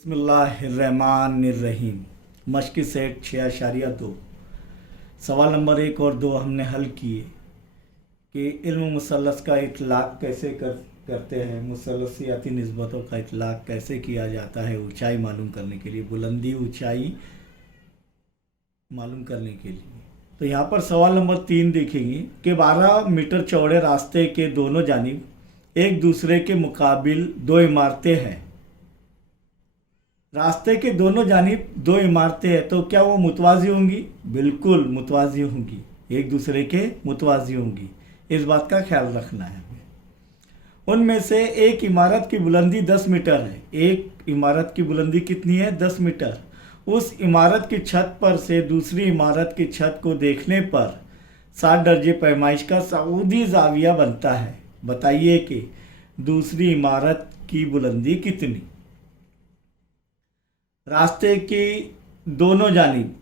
बिस्मिल्लाहिर्रहमानिर्रहीम। मश्क सेट 6.2। सवाल नंबर 1 और 2 हमने हल किए कि इल्म मुसल्लस का इतलाक़ कैसे करते हैं, मुसल्लसियाती निस्बतों का इतलाक़ कैसे किया जाता है ऊंचाई मालूम करने के लिए, बुलंदी ऊंचाई मालूम करने के लिए। तो यहाँ पर सवाल नंबर 3 देखेंगे कि 12 मीटर चौड़े रास्ते के दोनों जानिब एक दूसरे के मुकाबिल दो इमारतें हैं। रास्ते के दोनों जानिब दो इमारतें हैं, तो क्या वो मुतवाज़ी होंगी? बिल्कुल मुतवाज़ी होंगी, एक दूसरे के मुतवाज़ी होंगी। इस बात का ख्याल रखना है हमें। उनमें से एक इमारत की बुलंदी 10 मीटर है। एक इमारत की बुलंदी कितनी है? 10 मीटर। उस इमारत की छत पर से दूसरी इमारत की छत को देखने पर 60 दर्जे पैमाइश का सऊदी ज़ाविया बनता है। बताइए कि दूसरी इमारत की बुलंदी कितनी? रास्ते की दोनों जानिब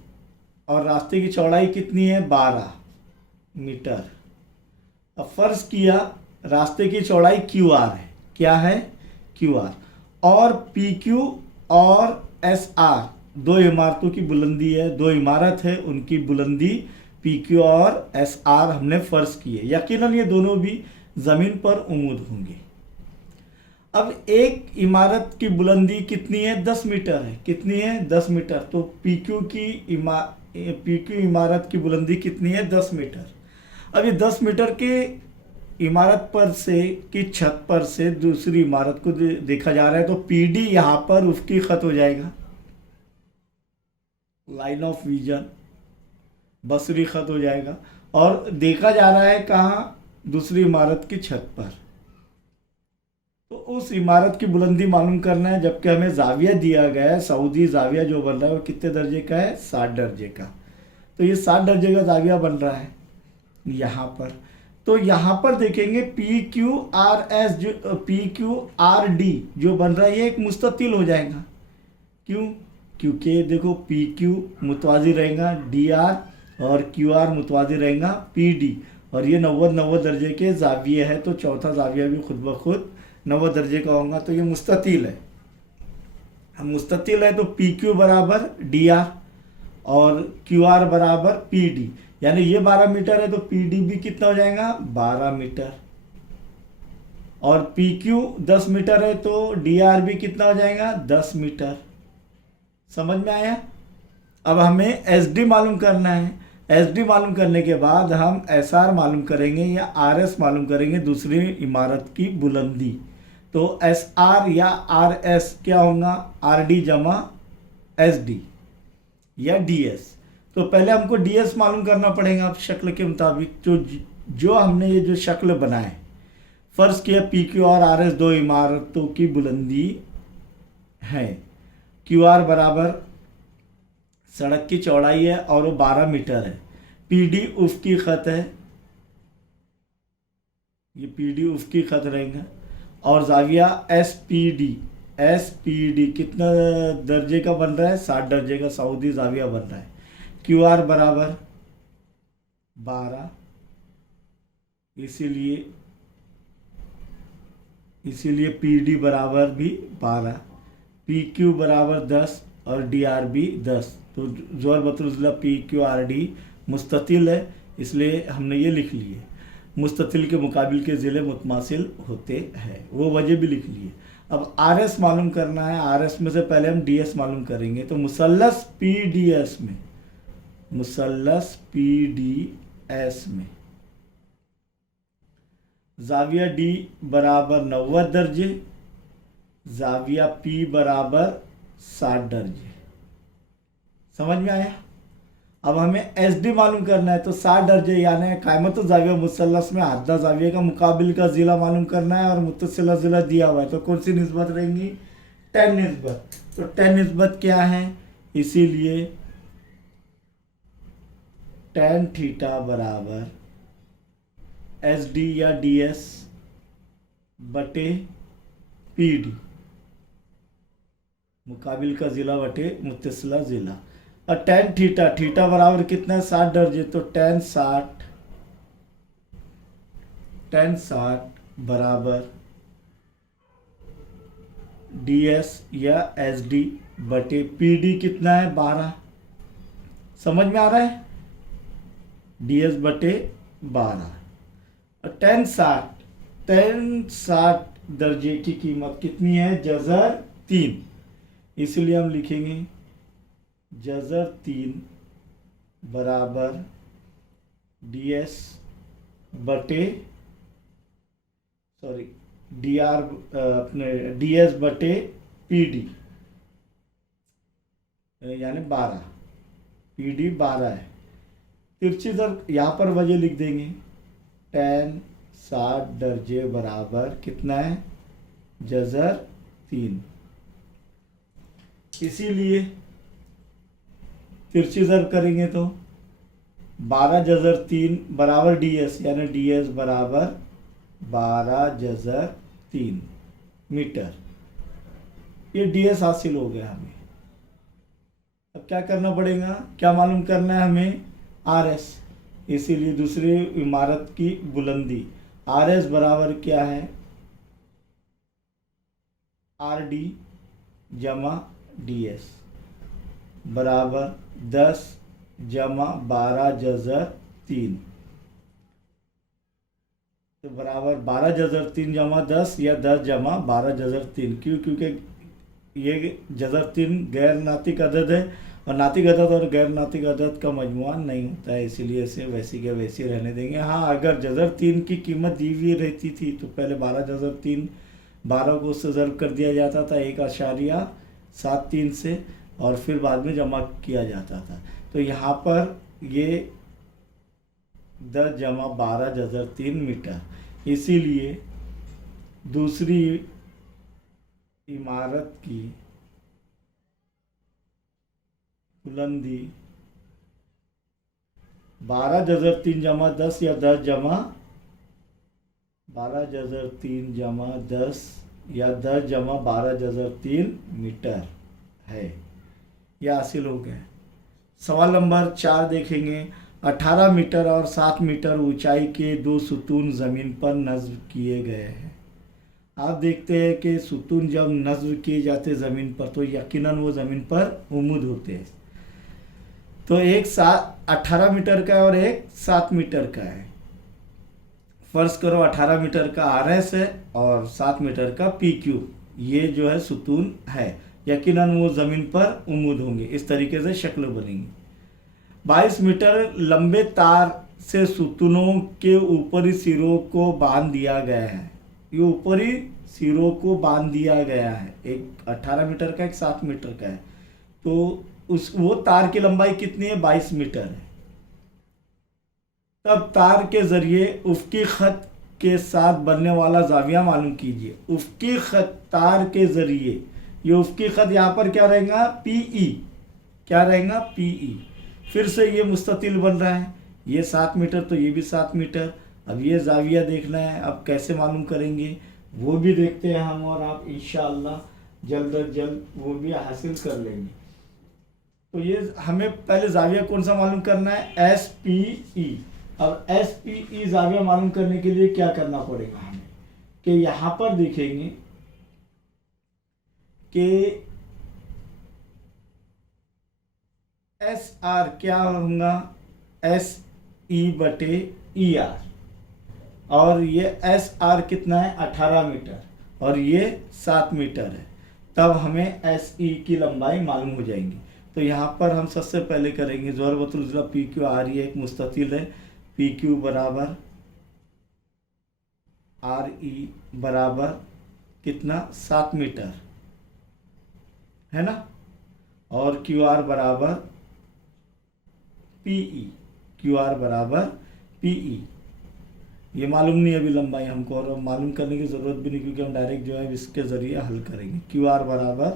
और रास्ते की चौड़ाई कितनी है? 12 मीटर। अब फ़र्ज़ किया रास्ते की चौड़ाई QR है। क्या है? QR। और PQ और SR दो इमारतों की बुलंदी है, दो इमारत है, उनकी बुलंदी PQ और SR हमने फ़र्ज़ किए। यकीनन ये दोनों भी ज़मीन पर उमूद होंगे। अब एक इमारत की बुलंदी कितनी है? 10 मीटर है। कितनी है? 10 मीटर। तो PQ इमारत की बुलंदी कितनी है? 10 मीटर। अब ये 10 मीटर के इमारत पर से की छत पर से दूसरी इमारत को देखा जा रहा है, तो PD यहाँ पर उसकी ख़त हो जाएगा, लाइन ऑफ विजन, बसरी ख़त हो जाएगा। और देखा जा रहा है कहाँ? दूसरी इमारत की छत पर। तो उस इमारत की बुलंदी मालूम करना है, जबकि हमें जाविया दिया गया है, सऊदी जाविया जो बन रहा है वो कितने दर्जे का है? 60 दर्जे का। तो ये 60 दर्जे का जाविया बन रहा है यहाँ पर। तो यहाँ पर देखेंगे PQRD जो बन रहा है ये एक मुस्ततिल हो जाएगा। क्यों? क्योंकि देखो PQ मुतवाज़ी रहेगा DR और QR मुतवाज़ी रहेगा PD, और ये 90 दर्जे के जाविये है, तो चौथा जाविया भी खुद ब खुद 90 दर्जे का होगा। तो ये मुस्ततिल है। हम मुस्ततिल है तो PQ बराबर DR और QR बराबर PD, यानी ये 12 मीटर है तो PD भी कितना हो जाएगा? 12 मीटर। और PQ 10 मीटर है तो DR भी कितना हो जाएगा? 10 मीटर। समझ में आया? अब हमें SD मालूम करना है। SD मालूम करने के बाद हम SR मालूम करेंगे या RS मालूम करेंगे, दूसरी इमारत की बुलंदी। तो SR या RS क्या होगा? RD जमा SD या DS। तो पहले हमको DS मालूम करना पड़ेगा। अब शक्ल के मुताबिक जो हमने ये जो शक्ल बनाए, फ़र्ज़ किया PQ और RS दो इमारतों की बुलंदी है। QR बराबर सड़क की चौड़ाई है और वो 12 मीटर है। PD उसकी ख़त है, ये PD उसकी ख़त रहेगा। और जाविया SPD कितना दर्जे का बन रहा है? 60 दर्जे का सऊदी जाविया बन रहा है। QR बराबर 12, इसीलिए PD बराबर भी 12, PQ बराबर 10 और DR भी 10। तो जोर बतुज़ला PQRD मुस्ततिल है, इसलिए हमने ये लिख लिए। मुस्ततिल के मुकाबिल के ज़िले मुतमासिल होते हैं, वो वजह भी लिख लिए। अब RS मालूम करना है। RS में से पहले हम DS मालूम करेंगे। तो मुसल्लस PDS में जाविया D बराबर 90 दर्जे, जाविया P बराबर 60 दर्जे। समझ में आया? अब हमें SD मालूम करना है। तो 60 दर्जे यानी कायमत जाविया मुसल्लस में आधा जाविया का मुकाबिल का ज़िला मालूम करना है, और मुत्तसिला ज़िला दिया हुआ है। तो कौन सी निस्बत रहेंगी? tan निस्बत। तो tan निस्बत क्या है? इसीलिए tan थीटा बराबर SD या DS बटे PD, मुकाबिल का ज़िला बटे मुत्तसिला ज़िला। और tan थीटा बराबर कितना है? 60 दर्जे। तो tan 60 बराबर डी एस या एस डी बटे पी डी कितना है 12। समझ में आ रहा है, डी एस बटे 12। और टेन साठ दर्जे की कीमत कितनी है, जज़र 3, इसलिए हम लिखेंगे जज़र 3 बराबर डी एस बटे डी आर अपने डी एस बटे पी डी, यानी 12, पी डी 12 है। तिरछी दर यहाँ पर वजह लिख देंगे, टेन 60 दर्जे बराबर कितना है, जज़र 3। इसीलिए तिरछी दर करेंगे तो 12 जज़र 3 बराबर डी एस, यानी डी एस बराबर 12 जज़र 3 मीटर। ये डी एस हासिल हो गया हमें। अब क्या करना पड़ेगा, क्या मालूम करना है हमें, आर एस। इसीलिए दूसरी इमारत की बुलंदी आर एस बराबर क्या है, आर डी जमा डी एस बराबर 10 जमा 12 जज़र 3, तो बराबर 12 जज़र 3 जमा 10 या 10 जमा 12 जज़र 3। क्योंकि ये जज़र 3 गैर नातिक अदद है और नातिक अदद और गैर नातिक अदद का मजमुआ नहीं होता है, इसीलिए इसे वैसी के वैसी रहने देंगे। हाँ, अगर जज़र 3 की कीमत दी हुई रहती थी तो पहले 12 जज़र 3 12 को उससे ज़र्ब कर दिया जाता था 1.73 से, और फिर बाद में जमा किया जाता था। तो यहाँ पर ये 10 जमा 12 जज़र 3 मीटर। इसीलिए दूसरी इमारत की बुलंदी 12 जज़र 3 जमा 10 या 10 जमा 12 जज़र 3 जमा 10 या 10 जमा 12 जज़र 3 मीटर है। यह हासिल हो गया। सवाल नंबर 4 देखेंगे। 18 मीटर और 7 मीटर ऊंचाई के 2 सुतून ज़मीन पर नस्ब किए गए हैं। आप देखते हैं कि सुतून जब नस्ब किए जाते ज़मीन पर तो यकीनन वो ज़मीन पर उमूद होते हैं। तो एक 18 मीटर का और एक 7 मीटर का है। फ़र्ज़ करो 18 मीटर का आर एस है और 7 मीटर का पी क्यू, ये जो है सुतून है, यकीनन वो ज़मीन पर उमूद होंगे। इस तरीके से शक्ल बनेंगी। 22 मीटर लंबे तार से सुतूनों के ऊपरी सिरों को बांध दिया गया है। ये ऊपरी सिरों को बांध दिया गया है, एक 18 मीटर का एक 7 मीटर का है। तो वो तार की लंबाई कितनी है, 22 मीटर है। तब तार के जरिए उफ़क़ी ख़त के साथ बनने वाला ज़ाविया मालूम कीजिए। उफ़क़ी ख़त तार के ज़रिए, ये उफ़क़ी ख़त यहाँ पर क्या रहेगा, पीई, क्या रहेगा, पीई। फिर से ये मुस्ततिल बन रहा है, ये 7 मीटर तो ये भी 7 मीटर। अब ये ज़ाविया देखना है, अब कैसे मालूम करेंगे वो भी देखते हैं हम, और आप इंशाअल्लाह जल्द अज जल्द वो भी हासिल कर लेंगे। तो ये हमें पहले ज़ाविया कौन सा मालूम करना है, एस पी ई। अब एस पी ई ज़ाविया मालूम करने के लिए क्या करना पड़ेगा हमें, कि यहाँ पर देखेंगे कि एस आर क्या होगा, एस ई बटे ई आर, और ये एस आर कितना है 18 मीटर और ये 7 मीटर है। तब हमें एस ई की लंबाई मालूम हो जाएंगी। तो यहाँ पर हम सबसे पहले करेंगे ज़रबतुल ज़रा पी क्यू आर, ये एक मुस्ततिल है, पी क्यू बराबर आर ई बराबर कितना, 7 मीटर है ना, और क्यू आर बराबर पी ई, क्यू आर बराबर पी ई। ये मालूम नहीं अभी लंबाई हमको, और मालूम करने की ज़रूरत भी नहीं क्योंकि हम डायरेक्ट जो है इसके ज़रिए हल करेंगे। क्यू आर बराबर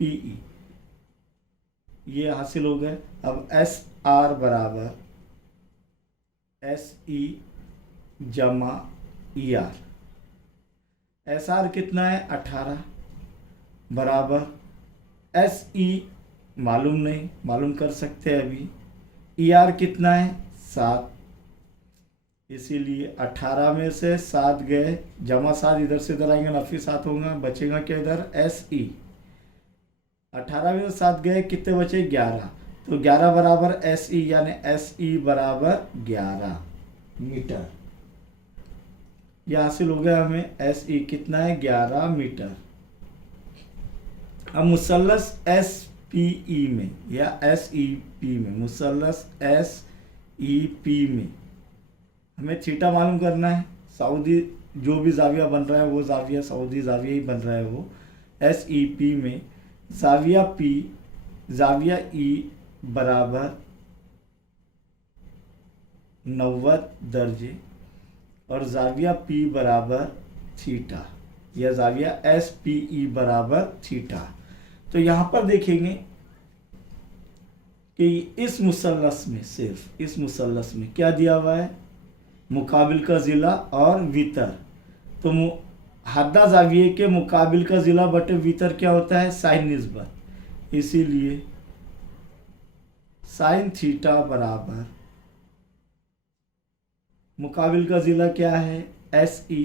पी ई, ये हासिल हो गए। अब एस आर बराबर एस ई जमा ई आर। एस आर कितना है 18 बराबर एस ई मालूम नहीं, मालूम कर सकते हैं अभी। ई आर कितना है 7, इसीलिए 18 में से 7 गए, जमा 7 इधर से इधर आएंगे, नफी 7 होगा, बचेगा क्या इधर SE। 18 में से 7 गए, कितने बचे 11, तो 11 बराबर SE, यानी SE बराबर 11 मीटर। यह हासिल हो गया हमें, SE कितना है 11 मीटर। अब मुसल्लस SPE में या SEP में, मुसल्लस SEP में हमें थीटा मालूम करना है। सऊदी जो भी जाविया बन रहा है वो जाविया सऊदी जाविया ही बन रहा है वो। SEP में जाविया P जाविया E बराबर 90 दर्जे और जाविया P बराबर थीटा, या जाविया SPE बराबर थीटा। तो यहाँ पर देखेंगे कि इस मुसल्लस में, सिर्फ इस मुसल्लस में क्या दिया हुआ है, मुकाबिल का ज़िला और वितर। तो हद्दा जाविये के मुकाबिल का ज़िला बटे वितर क्या होता है, साइन निस्बत। इसीलिए साइन थीटा बराबर मुकाबिल का ज़िला क्या है SE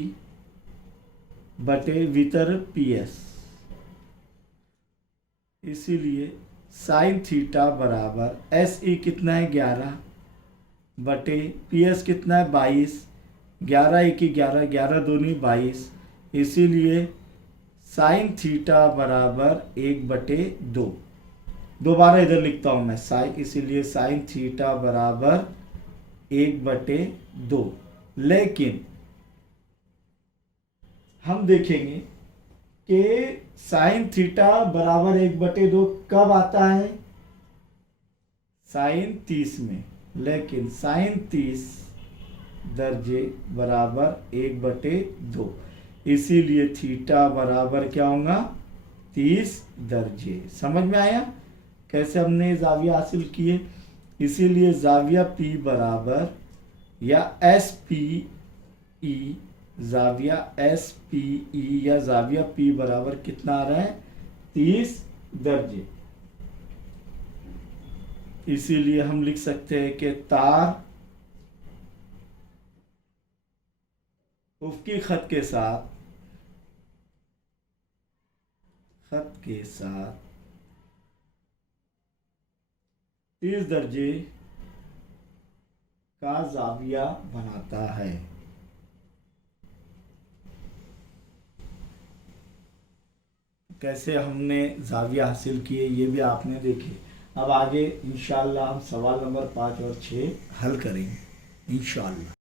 बटे वितर PS। इसीलिए साइन थीटा बराबर SE कितना है 11 बटे PS कितना है 22, 11 1 11, 11 दूनी 22। इसीलिए साइन थीटा बराबर 1/2। दोबारा इधर लिखता हूँ मैं साइन, इसीलिए साइन थीटा बराबर 1/2। लेकिन हम देखेंगे कि साइन थीटा बराबर 1/2 कब आता है, साइन 30 में। लेकिन साइन 30 दर्जे बराबर 1/2, इसीलिए थीटा बराबर क्या होगा 30 दर्जे। समझ में आया कैसे हमने जाविया हासिल किए। इसीलिए जाविया P बराबर या SPE, जाविया SPE या जाविया P बराबर कितना आ रहा है 30 दर्जे। इसीलिए हम लिख सकते हैं कि तार उफ़क़ी खत के साथ 30 दर्जे का जाविया बनाता है। कैसे हमने जाविया हासिल किए ये भी आपने देखे। अब आगे इंशाअल्लाह हम सवाल नंबर 5 और 6 हल करेंगे इंशाअल्लाह।